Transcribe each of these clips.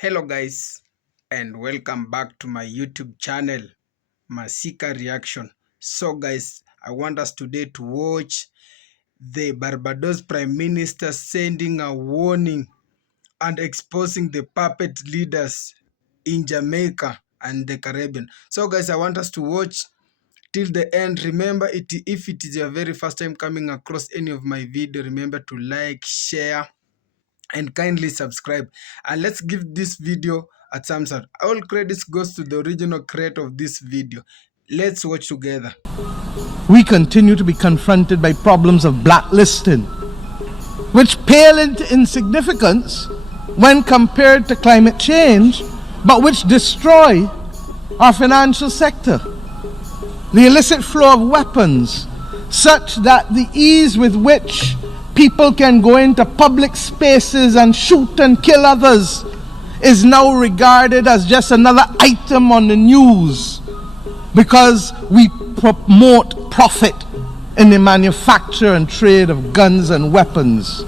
Hello guys, and welcome back to my YouTube channel, Masika Reaction. So guys, I want us today to watch the Barbados Prime Minister sending a warning and exposing the puppet leaders in Jamaica and the Caribbean. So guys, I want us to watch till the end. Remember, if it is your very first time coming across any of my video, remember to like, share, and kindly subscribe, and let's give this video a thumbs up. All credits goes to the original creator of this video. Let's watch together. We continue to be confronted by problems of blacklisting, which pale into insignificance when compared to climate change, but which destroy our financial sector. The illicit flow of weapons, such that the ease with which people can go into public spaces and shoot and kill others, is now regarded as just another item on the news because we promote profit in the manufacture and trade of guns and weapons,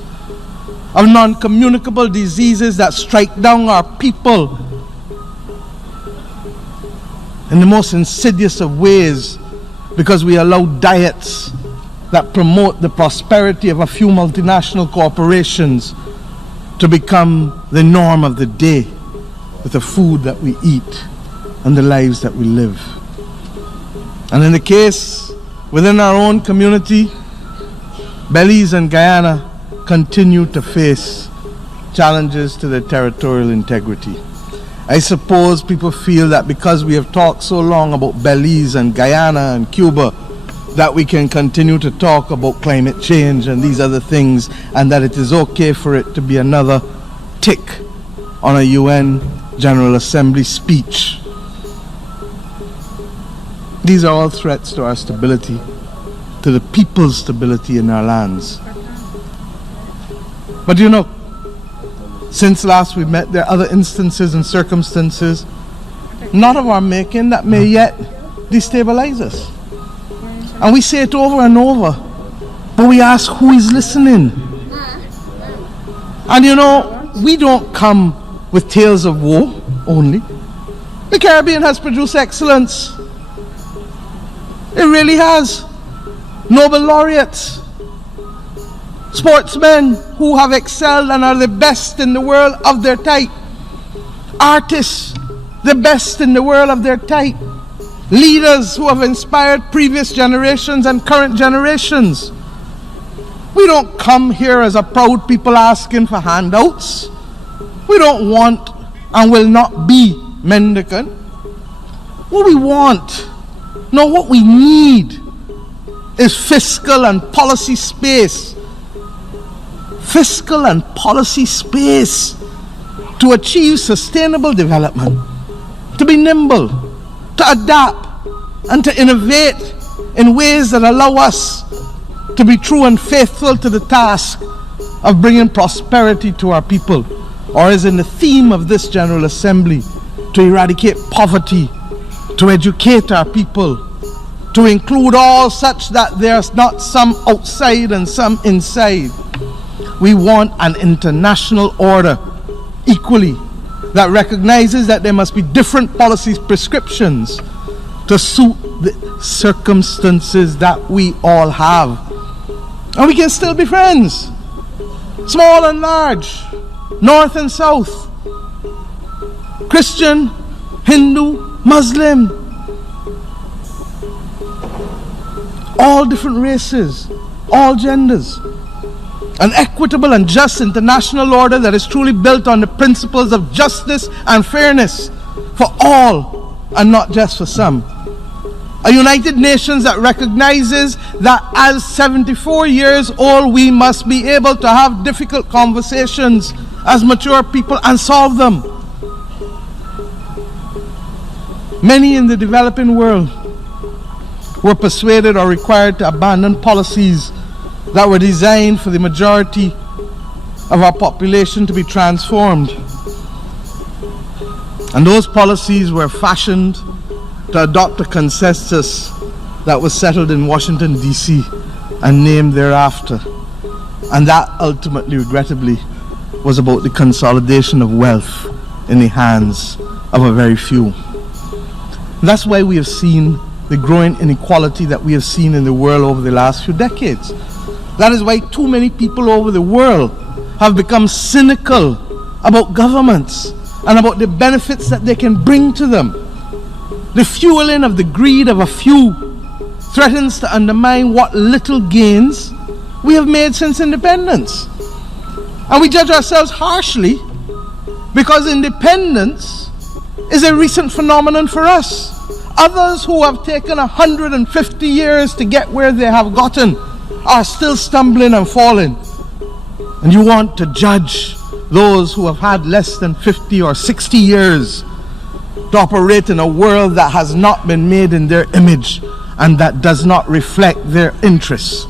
of non-communicable diseases that strike down our people in the most insidious of ways because we allow diets that promote the prosperity of a few multinational corporations to become the norm of the day with the food that we eat and the lives that we live. And in the case within our own community, Belize and Guyana continue to face challenges to their territorial integrity. I suppose people feel that because we have talked so long about Belize and Guyana and Cuba, that we can continue to talk about climate change and these other things, and that it is okay for it to be another tick on a UN General Assembly speech. These are all threats to our stability, to the people's stability in our lands. But you know, since last we met, there are other instances and circumstances, not of our making, that may yet destabilize us. And we say it over and over, but we ask who is listening. And you know, we don't come with tales of woe only. The Caribbean has produced excellence. It really has. Nobel laureates, sportsmen who have excelled and are the best in the world of their type, artists, the best in the world of their type, leaders who have inspired previous generations and current generations. We don't come here as a proud people asking for handouts. We don't want and will not be mendicant. What we want, no, what we need is fiscal and policy space. Fiscal and policy space to achieve sustainable development, to be nimble, to adapt, and to innovate in ways that allow us to be true and faithful to the task of bringing prosperity to our people, or as in the theme of this General Assembly, to eradicate poverty, to educate our people, to include all such that there's not some outside and some inside. We want an international order equally that recognizes that there must be different policy prescriptions to suit the circumstances that we all have. And we can still be friends, small and large, north and south, Christian, Hindu, Muslim, all different races, all genders. An equitable and just international order that is truly built on the principles of justice and fairness for all and not just for some. A United Nations that recognizes that as 74 years old we must be able to have difficult conversations as mature people and solve them. Many in the developing world were persuaded or required to abandon policies that were designed for the majority of our population to be transformed. And those policies were fashioned to adopt a consensus that was settled in Washington, D.C. and named thereafter. And that ultimately, regrettably, was about the consolidation of wealth in the hands of a very few. That's why we have seen the growing inequality that we have seen in the world over the last few decades. That is why too many people over the world have become cynical about governments and about the benefits that they can bring to them. The fueling of the greed of a few threatens to undermine what little gains we have made since independence. And we judge ourselves harshly because independence is a recent phenomenon for us. Others who have taken 150 years to get where they have gotten are still stumbling and falling. And you want to judge those who have had less than 50 or 60 years to operate in a world that has not been made in their image and that does not reflect their interests.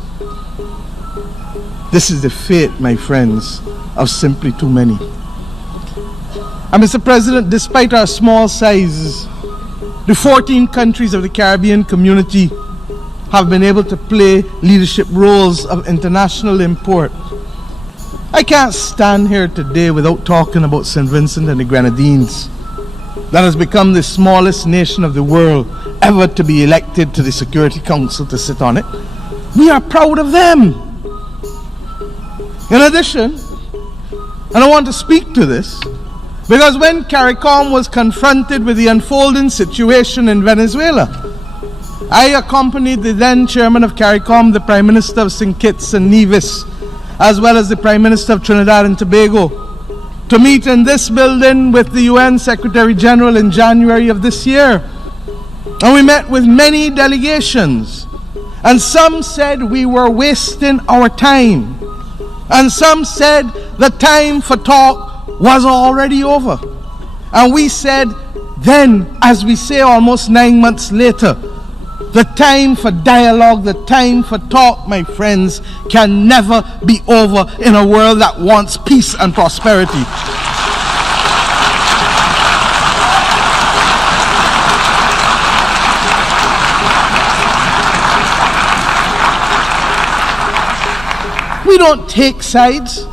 This is the fate, my friends, of simply too many. And Mr. President, despite our small sizes, the 14 countries of the Caribbean community have been able to play leadership roles of international import. I can't stand here today without talking about St. Vincent and the Grenadines, that has become the smallest nation of the world ever to be elected to the Security Council to sit on it. We are proud of them. In addition, and I want to speak to this, because when CARICOM was confronted with the unfolding situation in Venezuela, I accompanied the then chairman of CARICOM, the Prime Minister of St. Kitts and Nevis, as well as the Prime Minister of Trinidad and Tobago, to meet in this building with the UN Secretary General in January of this year. And we met with many delegations, and some said we were wasting our time, and some said the time for talk was already over. And we said then, as we say almost 9 months later, the time for dialogue, the time for talk, my friends, can never be over in a world that wants peace and prosperity. We don't take sides,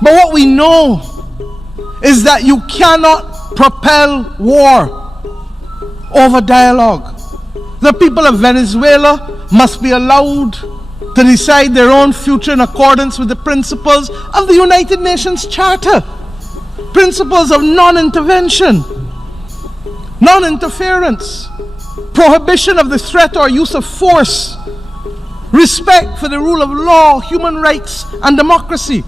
but what we know is that you cannot propel war over dialogue. The people of Venezuela must be allowed to decide their own future in accordance with the principles of the United Nations Charter. Principles of non-intervention, non-interference, prohibition of the threat or use of force, respect for the rule of law, human rights, and democracy.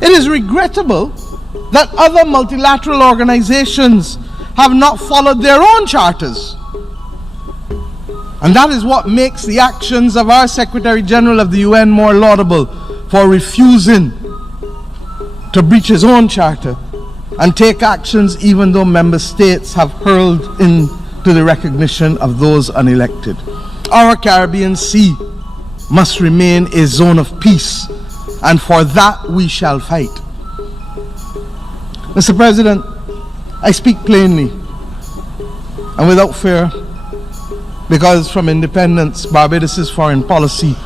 It is regrettable that other multilateral organizations have not followed their own charters. And that is what makes the actions of our Secretary General of the UN more laudable, for refusing to breach his own charter and take actions even though member states have hurled into the recognition of those unelected. Our Caribbean Sea must remain a zone of peace, and for that we shall fight. Mr. President, I speak plainly and without fear, because from independence, Barbados' foreign policy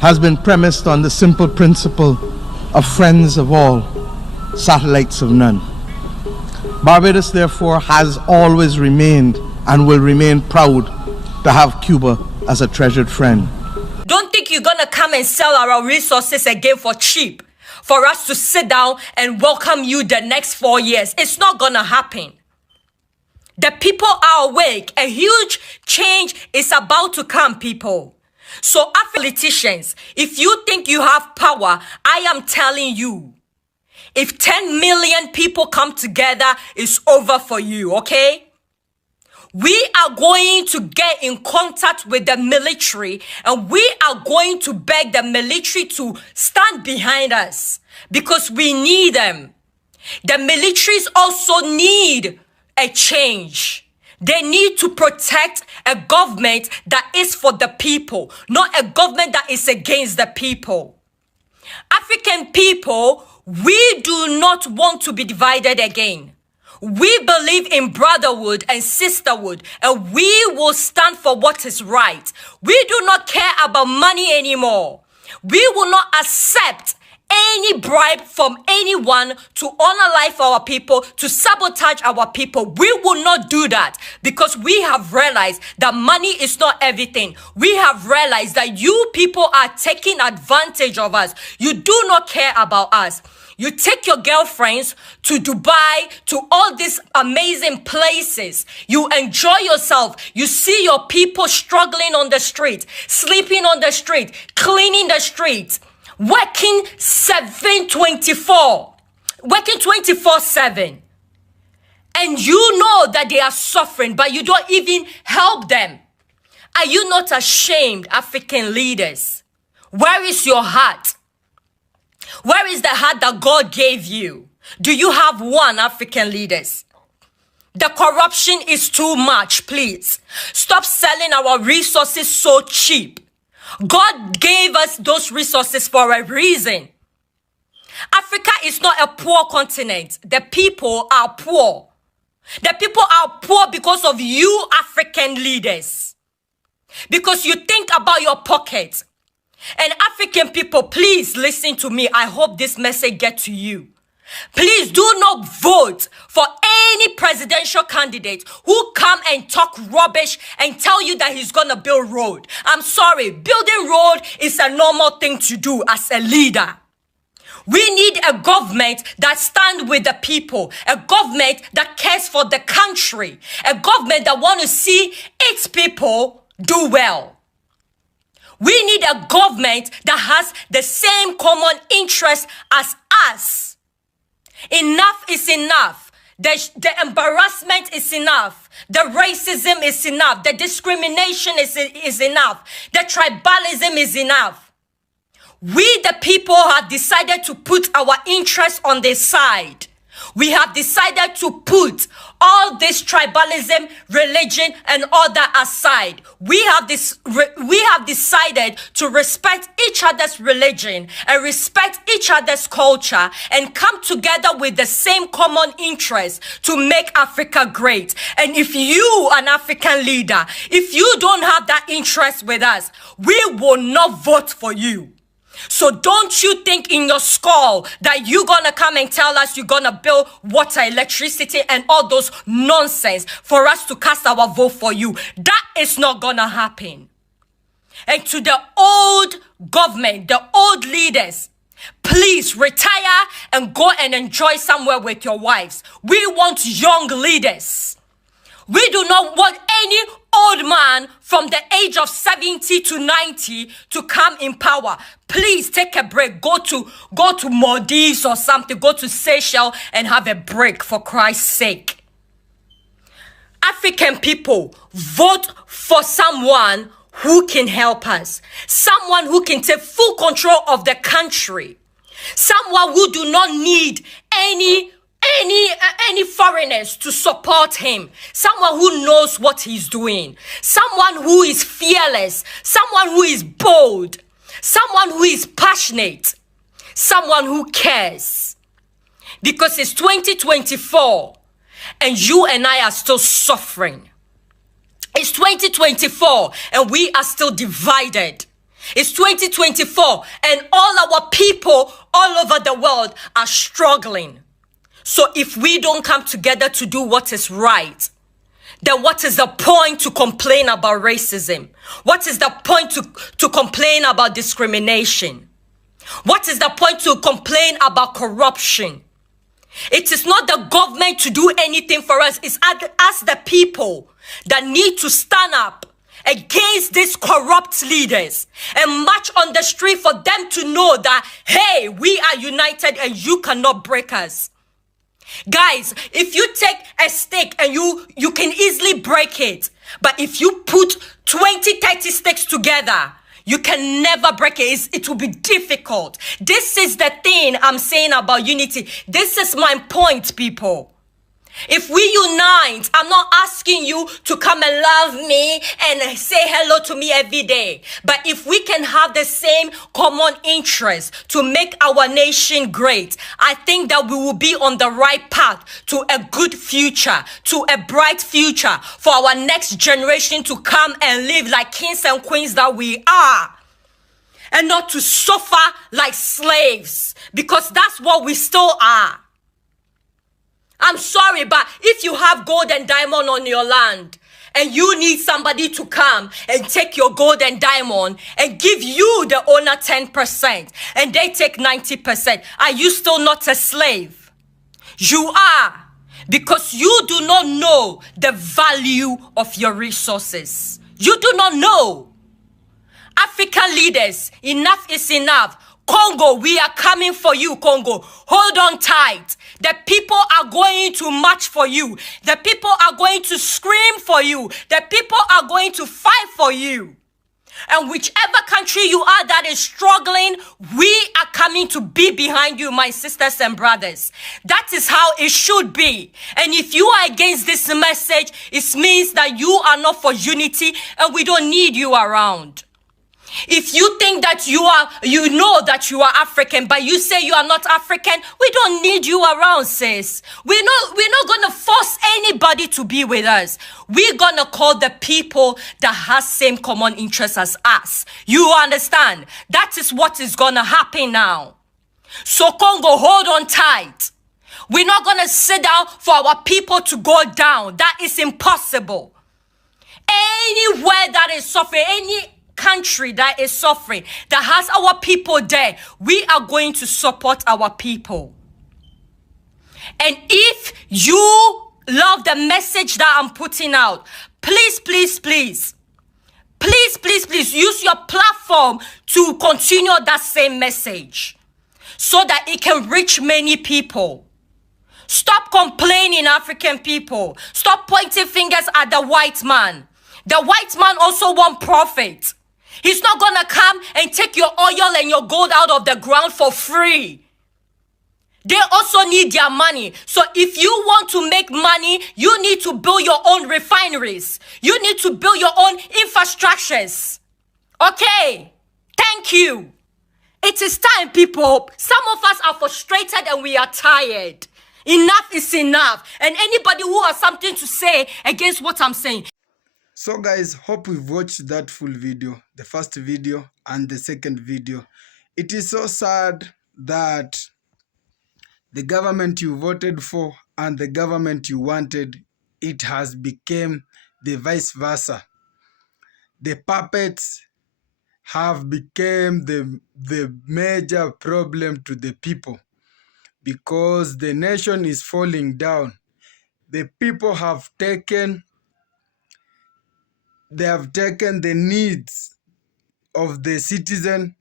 has been premised on the simple principle of friends of all, satellites of none. Barbados, therefore, has always remained and will remain proud to have Cuba as a treasured friend. Don't think you're gonna come and sell our resources again for cheap, for us to sit down and welcome you the next 4 years. It's not gonna happen. The people are awake. A huge change is about to come, people. So, politicians, if you think you have power, I am telling you, if 10 million people come together, it's over for you, okay? We are going to get in contact with the military, and we are going to beg the military to stand behind us because we need them. The militaries also need a change. They need to protect a government that is for the people, not a government that is against the people. African people, we do not want to be divided again. We believe in brotherhood and sisterhood, and we will stand for what is right. We do not care about money anymore. We will not accept any bribe from anyone to honor life our people, to sabotage our people. We will not do that because we have realized that money is not everything. We have realized that you people are taking advantage of us. You do not care about us. You take your girlfriends to Dubai, to all these amazing places. You enjoy yourself. You see your people struggling on the street, sleeping on the street, cleaning the street, working 7/24, working 24/7. And you know that they are suffering, but you don't even help them. Are you not ashamed, African leaders? Where is your heart? Where is the heart that God gave you? Do you have one, African leaders? The corruption is too much, please. Stop selling our resources so cheap. God gave us those resources for a reason. Africa is not a poor continent. The people are poor. The people are poor because of you, African leaders. Because you think about your pocket. And African people, please listen to me. I hope this message gets to you. Please do not vote for any presidential candidate who come and talk rubbish and tell you that he's going to build road. I'm sorry, building road is a normal thing to do as a leader. We need a government that stands with the people, a government that cares for the country, a government that wants to see its people do well. We need a government that has the same common interest as us. Enough is enough. The embarrassment is enough. The racism is enough. The discrimination is enough. The tribalism is enough. We, the people, have decided to put our interests on the side. We have decided to put all this tribalism, religion, and all that aside. We have decided to respect each other's religion and respect each other's culture and come together with the same common interest to make Africa great. And if you, an African leader, if you don't have that interest with us, we will not vote for you. So don't you think in your skull that you're gonna come and tell us you're gonna build water, electricity, and all those nonsense for us to cast our vote for you. That is not gonna happen. And to the old government, the old leaders, please retire and go and enjoy somewhere with your wives. We want young leaders. We do not want any old man from the age of 70 to 90 to come in power. Please take a break. Go to Maldives or something. Go to Seychelles and have a break, for Christ's sake. African people, vote for someone who can help us. Someone who can take full control of the country. Someone who do not need any foreigners to support him. Someone who knows what he's doing. Someone who is fearless. Someone who is bold. Someone who is passionate. Someone who cares. Because it's 2024 and you and I are still suffering. It's 2024 and we are still divided. It's 2024 and all our people all over the world are struggling. So if we don't come together to do what is right, then what is the point to complain about racism? What is the point to complain about discrimination? What is the point to complain about corruption? It is not the government to do anything for us. It's us, the people, that need to stand up against these corrupt leaders and march on the street for them to know that, hey, we are united and you cannot break us. Guys, if you take a stick and you can easily break it, but if you put 20, 30 sticks together, you can never break it. It will be difficult. This is the thing I'm saying about unity. This is my point, people. If we unite, I'm not asking you to come and love me and say hello to me every day. But if we can have the same common interest to make our nation great, I think that we will be on the right path to a good future, to a bright future for our next generation to come and live like kings and queens that we are. and not to suffer like slaves, because that's what we still are. I'm sorry, but if you have gold and diamond on your land and you need somebody to come and take your gold and diamond and give you the owner 10% and they take 90%, are you still not a slave? You are, because you do not know the value of your resources. You do not know. African leaders, enough is enough. Congo, we are coming for you, Congo. Hold on tight. The people are going to march for you. The people are going to scream for you. The people are going to fight for you. And whichever country you are that is struggling, we are coming to be behind you, my sisters and brothers. That is how it should be. And if you are against this message, it means that you are not for unity and we don't need you around. If you think that you know that you are African, but you say you are not African, we don't need you around, sis. We're not gonna force anybody to be with us. We're gonna call the people that has same common interests as us. You understand? That is what is gonna happen now. So Congo, hold on tight. We're not gonna sit down for our people to go down. That is impossible. Anywhere that is suffering, any country that is suffering, that has our people there, we are going to support our people. And if you love the message that I'm putting out, please use your platform to continue that same message so that it can reach many people. Stop complaining, African people. Stop pointing fingers at the white man. The white man also wants profit. He's not gonna come and take your oil and your gold out of the ground for free. They also need their money. So if you want to make money, you need to build your own refineries. You need to build your own infrastructures. Okay? Thank you. It is time, people. Some of us are frustrated and we are tired. Enough is enough. And anybody who has something to say against what I'm saying. So guys, hope we've watched that full video, the first video and the second video. It is so sad that the government you voted for and the government you wanted, it has become the vice versa. The puppets have become the major problem to the people because the nation is falling down. The people have taken the needs of the citizen.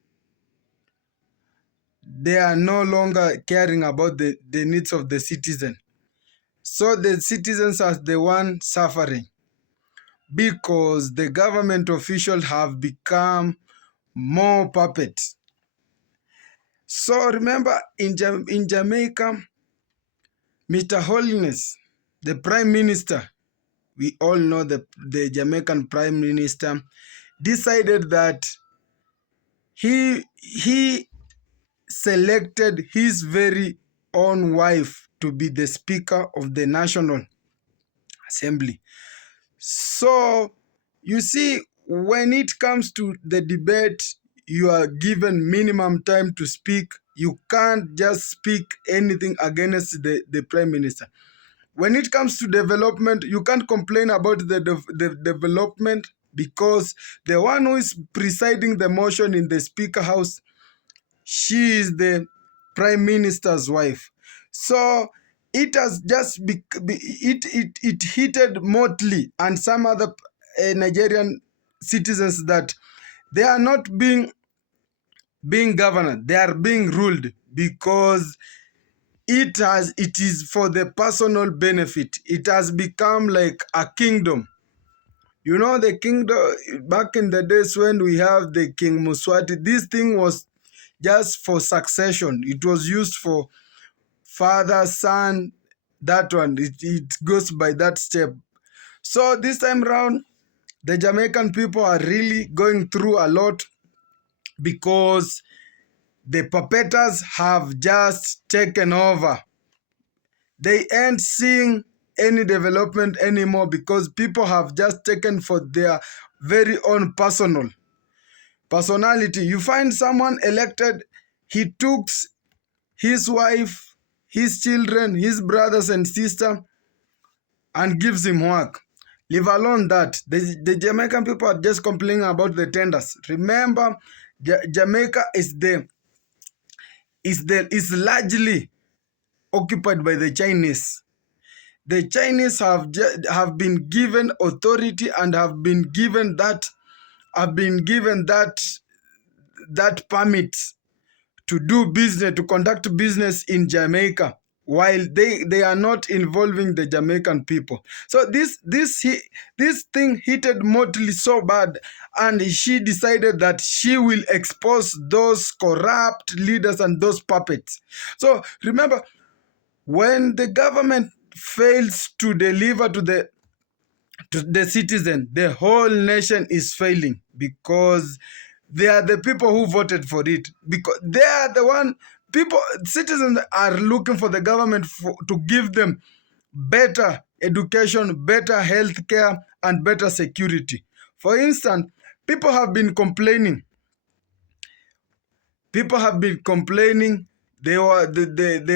They are no longer caring about the needs of the citizen. So the citizens are the one suffering because the government officials have become more puppets. So remember in Jamaica, Mr. Holiness, the Prime Minister, we all know the Jamaican Prime Minister, decided that he selected his very own wife to be the Speaker of the National Assembly. So, you see, when it comes to the debate, you are given minimum time to speak. You can't just speak anything against the Prime Minister. When it comes to development, you can't complain about the development because the one who is presiding the motion in the Speaker House, she is the Prime Minister's wife. So it has just it heated Mottley and some other Nigerian citizens that they are not being governed, they are being ruled because it is for the personal benefit. It has become like a kingdom. You know, the kingdom back in the days when we have the King Muswati, this thing was just for succession. It was used for father, son, that one. It goes by that step. So this time around, the Jamaican people are really going through a lot because the puppeteers have just taken over. They ain't seeing any development anymore because people have just taken for their very own personal. personality. You find someone elected, he took his wife, his children, his brothers and sister, and gives him work. Leave alone that. The Jamaican people are just complaining about the tenders. Remember, Jamaica is largely occupied by the Chinese. The Chinese have been given authority and have been given that permit to do business, to conduct business in Jamaica, while they are not involving the Jamaican people. So this thing hit Mottley so bad, and she decided that she will expose those corrupt leaders and those puppets. So remember, when the government fails to deliver to the citizen, the whole nation is failing, because they are the people who voted for it, because they are the one people. Citizens are looking for the government to give them better education, better health care, and better security. For instance, people have been complaining there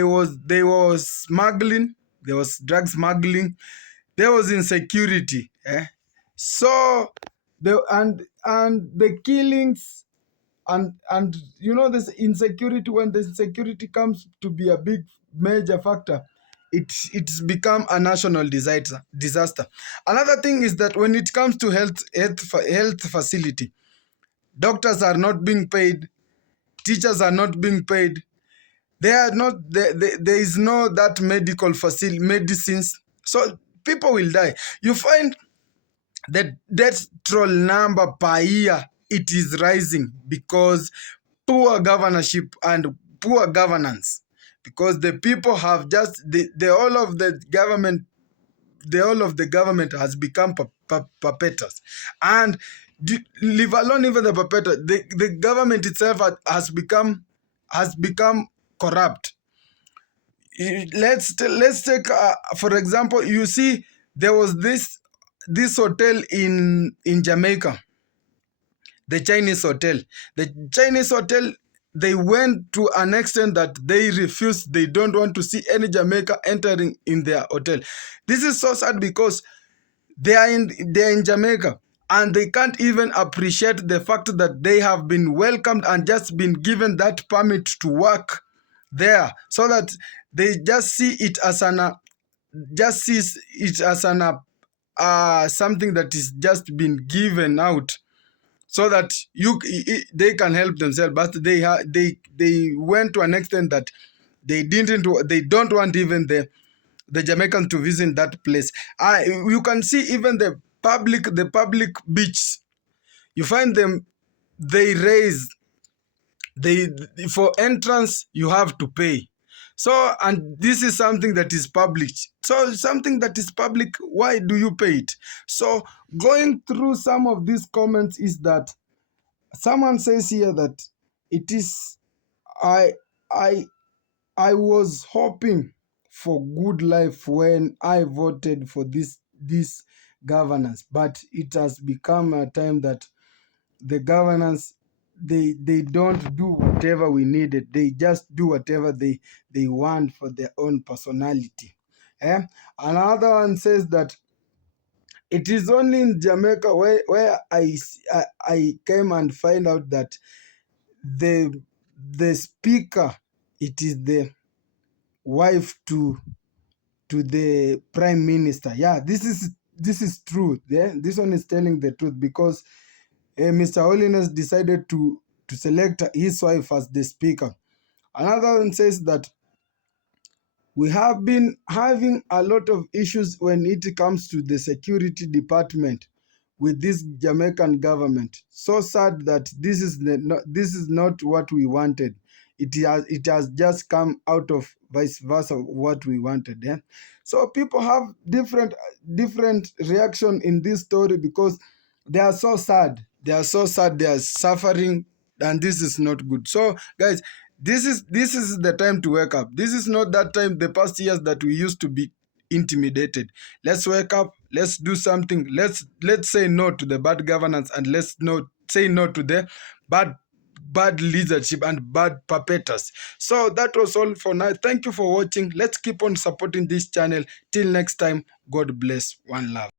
was smuggling, there was drug smuggling, there was insecurity, so the killings, and this insecurity. When the insecurity comes to be a big major factor, it's become a national disaster. Another thing is that when it comes to health facility, doctors are not being paid, teachers are not being paid. There is no that medical facility medicines, so people will die. You find the death toll number per year, it is rising, because poor governorship and poor governance, because the people have just the all of the government has become puppeters, and leave alone even the puppeter, the government itself has become corrupt. Let's take for example, you see, there was this hotel in Jamaica, the Chinese hotel. The Chinese hotel, they went to an extent that they refused. They don't want to see any Jamaica entering in their hotel. This is so sad, because they are in Jamaica, and they can't even appreciate the fact that they have been welcomed and just been given that permit to work there, so that they just see it as something that is just been given out, so that they can help themselves. But they went to an extent that they don't want even the Jamaicans to visit that place. You can see even the public beach. You find them, they raise for entrance you have to pay. So, and this is something that is public. So something that is public, why do you pay it? So going through some of these comments is that someone says here that it is I I I was hoping for good life when I voted for this governance, but it has become a time that the governance, they don't do whatever we needed. They just do whatever they want for their own personality. Another one says that it is only in Jamaica where I came and find out that the speaker, it is the wife to the prime minister. Yeah, this is true. Yeah, this one is telling the truth, because Mr. Holiness decided to select his wife as the speaker. Another one says that we have been having a lot of issues when it comes to the security department with this Jamaican government. So sad that this is not what we wanted. It has just come out of vice versa what we wanted. Yeah? So people have different reaction in this story, because they are so sad. They are so sad. They are suffering, and this is not good. So guys, this is the time to wake up. This is not that time, the past years, that we used to be intimidated. Let's wake up. Let's do something. Let's say no to the bad governance, and let's say no to the bad leadership and bad puppeters. So that was all for now. Thank you for watching. Let's keep on supporting this channel. Till next time, God bless. One love.